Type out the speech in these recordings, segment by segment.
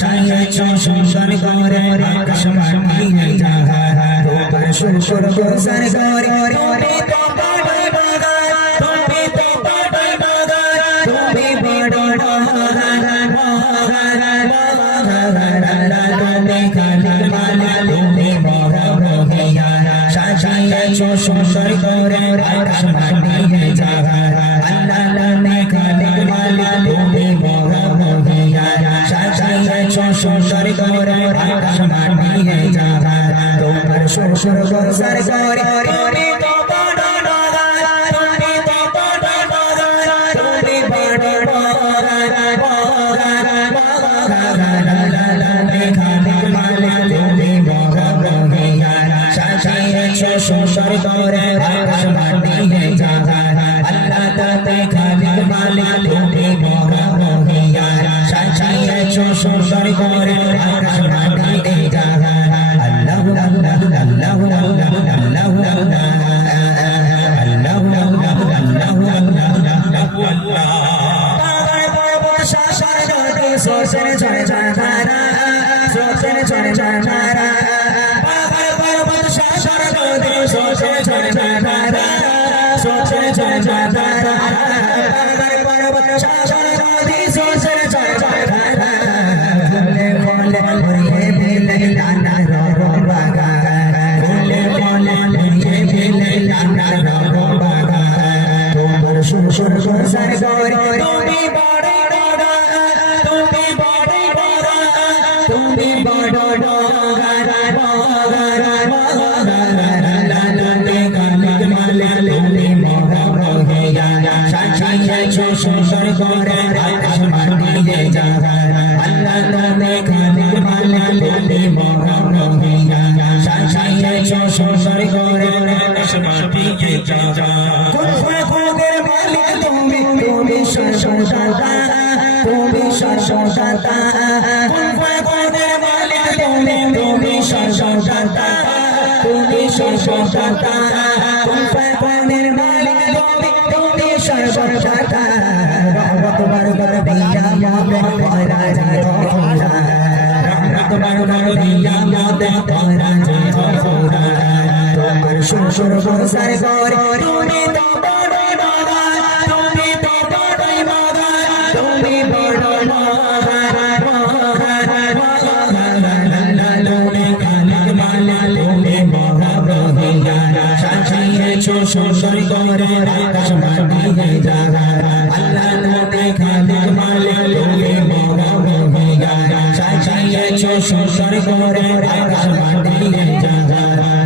সাজাইছ সুন্দর করে আকাশ মাটি জাগা তোমার শুকর গোসার করে তুমি তো বড় বাগা তুমি তো বড় বাগা তুমি বড় তুমি খালি মালা তুমি বড় রহিয়া সাজাইছ সুন্দর করে আকাশ মাটি জাগা আল্লাহ নামে খালি মালা তুমি বড় রহিয়া সাজাইছ সুন্দর করে আকাশ মাটি জাগা তোমার শুকর গোসার করে তুমি তো বড় বাগা তুমি তো বড় বাগা তুমি বড় সুন্দর করে আকাশ মাটি জাগা আল্লাহ তাতে খালিক মালিক তুমি বড় রহিয়া সাজাইছ সুন্দর করে আকাশ মাটি জাগা আল্লাহু আল্লাহু আল্লাহু আল্লাহু আল্লাহু আল্লাহু আল্লাহু আল্লাহু আল্লাহ শাসন নদী সোসের চড়ে জাগারা সোসের চড়ে জাগারা সোচে চলে জাগারা সোচে চলে জাগারা পাহাড় পর্বত শাসন নদী সোচে চলে জাগারা ফুলে ফলে ভরিয়ে দিলে নানা রঙ বাগা ফুলে ফলে ভরিয়ে দিলে নানা রঙ বাগা তোমার সুর গোসার করে তুমি বড় বাগা তুমি বড় বাগা তুমি বড় সুন্দর করে আকাশ মাটি জাগা আল্লাহ নামে খালিক মালিক তুমি বড় রহিয়া সাজাইছ সুন্দর করে আকাশ মাটি জাগা কুল ফাকুদের মালিক তুমি তুমি সর্বদাতা তুমি সর্বদাতা কুল ফাকুদের মালিক তুমি তুমি সর্বদাতা তুমি সর্বদাতা কুল ফাকুদের মালিক তুমি তুমি সর্বদাতা রহমত বরকত দিয়া মতে তোরা জিতোরা রহমত বরকত দিয়া মতে তোরা জিতোরা তোমার শুকর গোসার করে তুমি তো বড় বাগা তুমি তো বড় বাগা তুমি বড় সুন্দর করে আকাশ মাটি জাগা আল্লাহ নামে খালিক মালিক তুমি বড় রহিয়া সাজাইছ সুন্দর করে আকাশ মাটি জাগা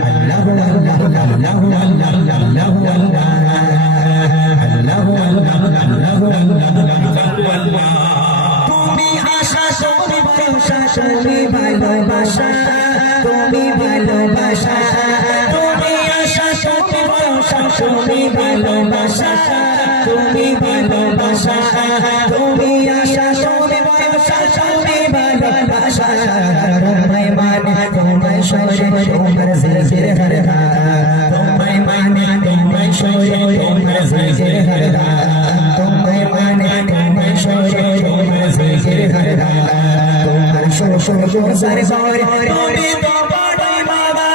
আল্লাহু আল্লাহু আল্লাহু আল্লাহু আল্লাহু আল্লাহু আল্লাহু তুমি আশা তুমি ভরসা তুমি ভালোবাসা তুমি ভালোবাসা তুমি আশা তুমি ভরসা তুমি ভালোবাসা তুমি ভালোবাসা তুমি আশা তুমি ভরসা তুমি ভালোবাসা তোমায় মানে তোমায় সরে তোমার জিকির হরদা তোমায় মানে তোমায় সরে তোমার জিকির হরদা তোমায় মানে তোমায় সরে তোমার জিকির হরদা তোমার শুকর গোসার করে তুমি তো বড় বাবা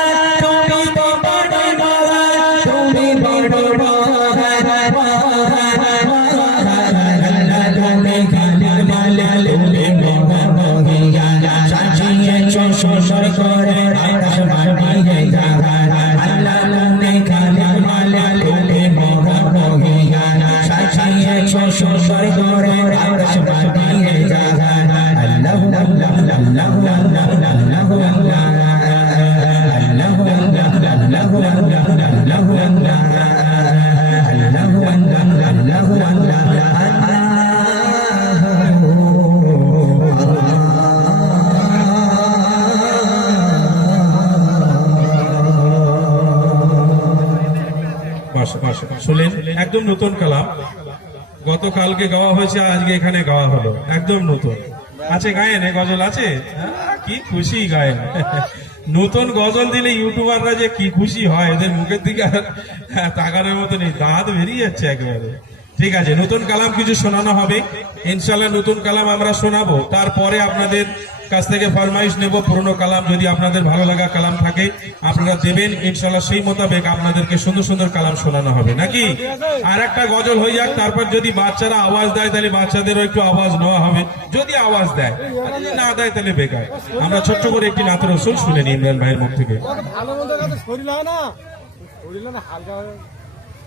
তুমি তো বড় বাবা তুমি বড় সুন্দর করে আকাশ মাটি জাগা আল্লাহ নামে খালিক মালিক তুমি বড় রহিয়া সাজাইছ সুন্দর করে আকাশ মাটি জাগা আল্লাহু আল্লাহু আল্লাহু আল্লাহু আল্লাহু আল্লাহু আল্লাহু শুনলেন একদম নতুন কালাম, গতকালকে গাওয়া হয়েছে, আজকে এখানে গাওয়া হলো, একদম নতুন আছে। গায়েন গজল আছে, কি খুশি গায়েন। নতুন গজল দিলে ইউটিউবাররা যে কি খুশি হয়, এদের মুখের দিকে তাকানোর মতো নেই, দাঁত বেরিয়ে যাচ্ছে একেবারে। ঠিক আছে, নতুন কালাম কিছু শোনানো হবে ইনশাল্লাহ, নতুন কালাম আমরা শোনাবো। তারপরে আপনাদের কাছ থেকে ফরমাইশ নেব পুরনো কালাম, যদি আপনাদের ভালো লাগা কালাম থাকে আপনারা দেবেন, ইনশাল্লাহ সেই মোতাবেক আপনাদেরকে সুন্দর সুন্দর কালাম শোনানো হবে নাকি। আর একটা গজল হয়ে যাক, তারপর যদি বাচ্চারা আওয়াজ দেয় তাহলে বাচ্চাদেরও একটু আওয়াজ নেওয়া হবে, যদি আওয়াজ দেয়, আর যদি না দেয় তাহলে বেকার। আমরা ছোট্ট করে একটি নাত রসুল শুনে নিই ইমরান ভাইয়ের মুখ থেকে। ভালো মন্দ কাছে শরীর হয় না, শরীর হয় না, হালকা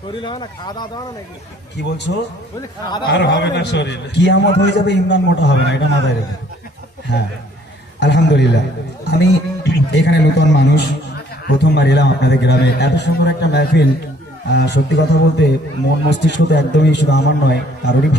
শরীর হয় না, খাওয়া দাওয়া দাও না নাকি? কি বলছো? বলি খাওয়া আর হবে না শরীর। কিয়ামত হয়ে যাবে, ইমরান মোটা হবে না, এটা মাথায় রেখে। হ্যাঁ, আলহামদুলিল্লাহ। আমি এখানে নতুন মানুষ, প্রথমবার এলাম আপনাদের গ্রামে। এত সুন্দর একটা মাহফিল, সত্যি কথা বলতে মন মস্তিষ্ক তো একদমই শুধু আমার নয়, কারোরই